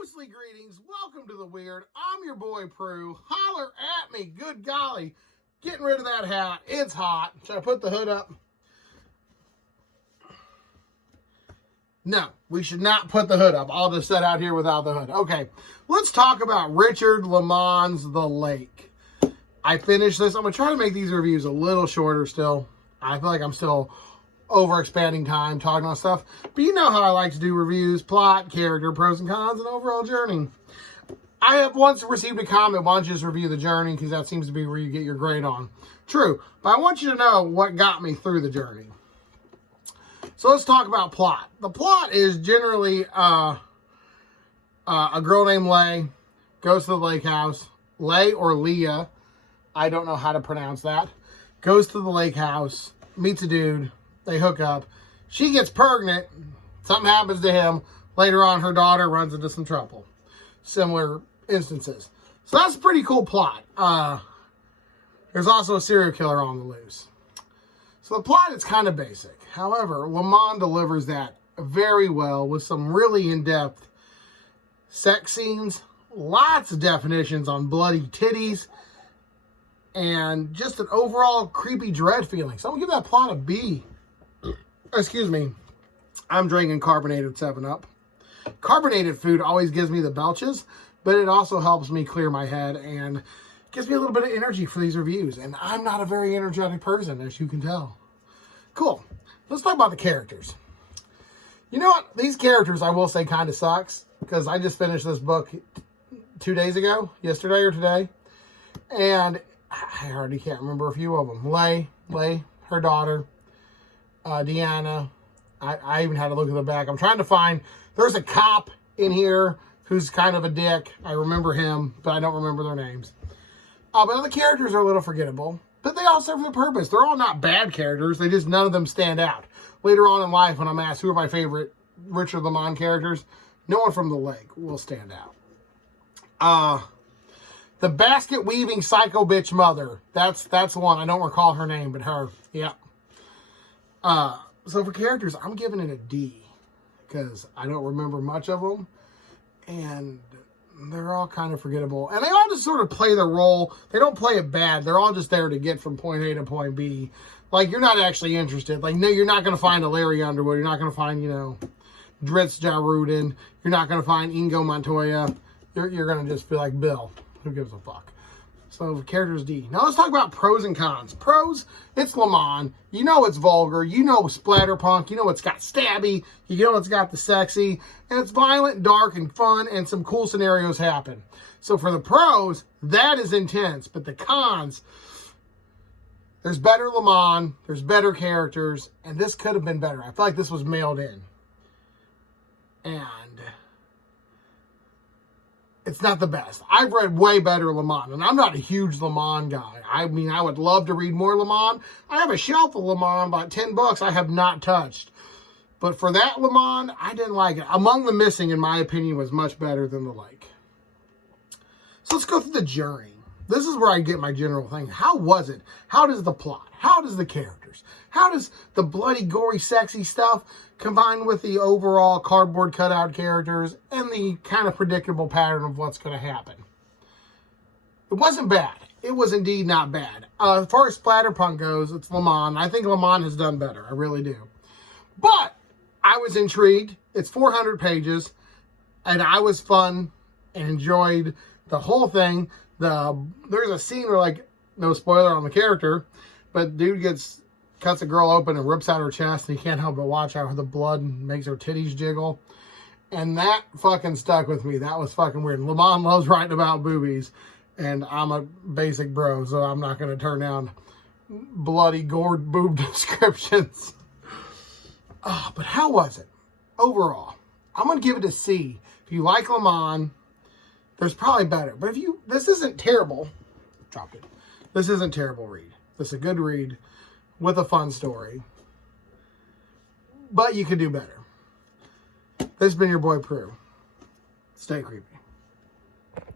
Ghostly greetings. Welcome to the weird. I'm your boy Prue. Holler at me. Good golly. Getting rid of that hat. It's hot. Should I put the hood up? No, we should not put the hood up. I'll just sit out here without the hood. Okay, let's talk about Richard Lamon's The Lake. I finished this. I'm going to try to make these reviews a little shorter still. I feel like I'm still over-expanding time, talking on stuff. But you know how I like to do reviews, plot, character, pros and cons, and overall journey. I have once received a comment, why don't you just review the journey, because that seems to be where you get your grade on. True, but I want you to know what got me through the journey. So let's talk about plot. The plot is generally a girl named Lay goes to the lake house. Lay or Leah, I don't know how to pronounce that. Goes to the lake house, meets a dude. They hook up. She gets pregnant. Something happens to him. Later on, her daughter runs into some trouble. Similar instances. So that's a pretty cool plot. There's also a serial killer on the loose. So the plot is kind of basic. However, Lamon delivers that very well with some really in-depth sex scenes. Lots of definitions on bloody titties. And just an overall creepy dread feeling. So I'm going to give that plot a B. Excuse me, I'm drinking carbonated 7-Up. Carbonated food always gives me the belches, but it also helps me clear my head and gives me a little bit of energy for these reviews. And I'm not a very energetic person, as you can tell. Cool. Let's talk about the characters. You know what? These characters, I will say, kind of sucks, because I just finished this book 2 days ago, yesterday or today, and I already can't remember a few of them. Lay, her daughter, Deanna. I even had to look at the back. I'm trying to find, there's a cop in here who's kind of a dick. I remember him, but I don't remember their names. But the characters are a little forgettable, but they all serve their purpose. They're all not bad characters. They just, none of them stand out. Later on in life, when I'm asked who are my favorite Richard Lamon characters, no one from The Lake will stand out. The basket weaving psycho bitch mother. That's the one. I don't recall her name, but her. Yeah. So for characters, I'm giving it a D, because I don't remember much of them, and they're all kind of forgettable, and they all just sort of play their role. They don't play it bad. They're all just there to get from point A to point B. Like, you're not actually interested. Like, no, you're not going to find a Larry Underwood. You're not going to find, Dritz Jarudin. You're not going to find Inigo Montoya. You're going to just be like, Bill, who gives a fuck? So, characters D. Now, let's talk about pros and cons. Pros, it's Lamon. You know it's vulgar. You know it's splatterpunk. You know it's got stabby. You know it's got the sexy. And it's violent, dark, and fun, and some cool scenarios happen. So, for the pros, that is intense. But the cons, there's better Lamon. There's better characters. And this could have been better. I feel like this was mailed in. And it's not the best. I've read way better Lamon, and I'm not a huge Lamon guy. I mean, I would love to read more Lamon. I have a shelf of Lamon, about 10 books I have not touched. But for that Lamon, I didn't like it. Among the Missing, in my opinion, was much better than The Lake. So let's go through the journey. This is where I get my general thing. How was it? How does the plot? How does the characters? How does the bloody, gory, sexy stuff combine with the overall cardboard cutout characters and the kind of predictable pattern of what's going to happen? It wasn't bad. It was indeed not bad. As far as splatterpunk goes, it's Lamon. I think Lamon has done better. I really do. But I was intrigued. It's 400 pages, and I was fun and enjoyed the whole thing. There's a scene where, like, no spoiler on the character, but dude cuts a girl open and rips out her chest, and he can't help but watch how the blood makes her titties jiggle. And that fucking stuck with me. That was fucking weird. Lamon loves writing about boobies, and I'm a basic bro, so I'm not going to turn down bloody, gored boob descriptions. But how was it? Overall, I'm going to give it a C. If you like Lamon, there's probably better. But this isn't terrible. Dropped it. This isn't terrible read. This is a good read with a fun story. But you could do better. This has been your boy Prue. Stay creepy.